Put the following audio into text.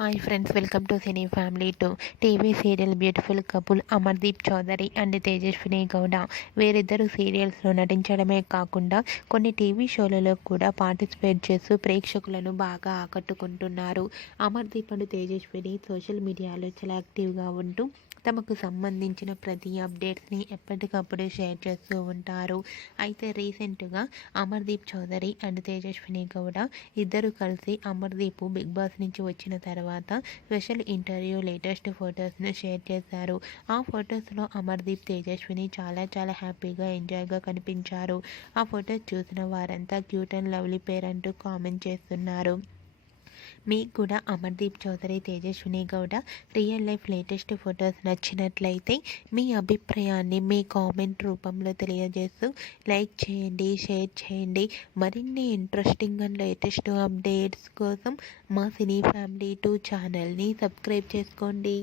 Hi friends, welcome to cine family to TV serial beautiful couple Amardeep Chowdary and Tejaswini Gowda వీరిద్దరు సీరియల్స్లో నటించడమే కాకుండా కొన్ని టీవీ షోలలో కూడా పార్టిసిపేట్ చేస్తూ ప్రేక్షకులను బాగా ఆకట్టుకుంటున్నారు. అమర్దీప్ అండ్ తేజస్విని సోషల్ మీడియాలో చాలా యాక్టివ్గా ఉంటూ తమకు సంబంధించిన ప్రతి అప్డేట్స్ని ఎప్పటికప్పుడు షేర్ చేస్తూ ఉంటారు. అయితే రీసెంట్గా అమర్దీప్ చౌదరి అండ్ తేజస్విని గౌడ ఇద్దరు కలిసి అమర్దీప్ బిగ్ బాస్ నుంచి వచ్చిన తర్వాత స్పెషల్ ఇంటర్వ్యూ లేటెస్ట్ ఫొటోస్ను షేర్ చేశారు. ఆ ఫొటోస్లో అమర్దీప్ తేజస్విని చాలా హ్యాపీగా ఎంజాయ్గా కనిపించారు. ఆ ఫొటోస్ చూసిన వారంతా క్యూట్ అండ్ లవ్లీ పేర్ అంటూ కామెంట్ చేస్తున్నారు. మీకు కూడా Amardeep Chowdary Tejaswini Gowda real life latest photos నచ్చినట్లయితే మీ అభిప్రాయాన్ని మీ కామెంట్ రూపంలో తెలియజేస్తూ లైక్ చేయండి, షేర్ చేయండి. మరిన్ని ఇంట్రెస్టింగ్ అండ్ లేటెస్ట్ అప్డేట్స్ కోసం మా సినీ ఫ్యామిలీ 2 ఛానల్ని సబ్స్క్రైబ్ చేసుకోండి.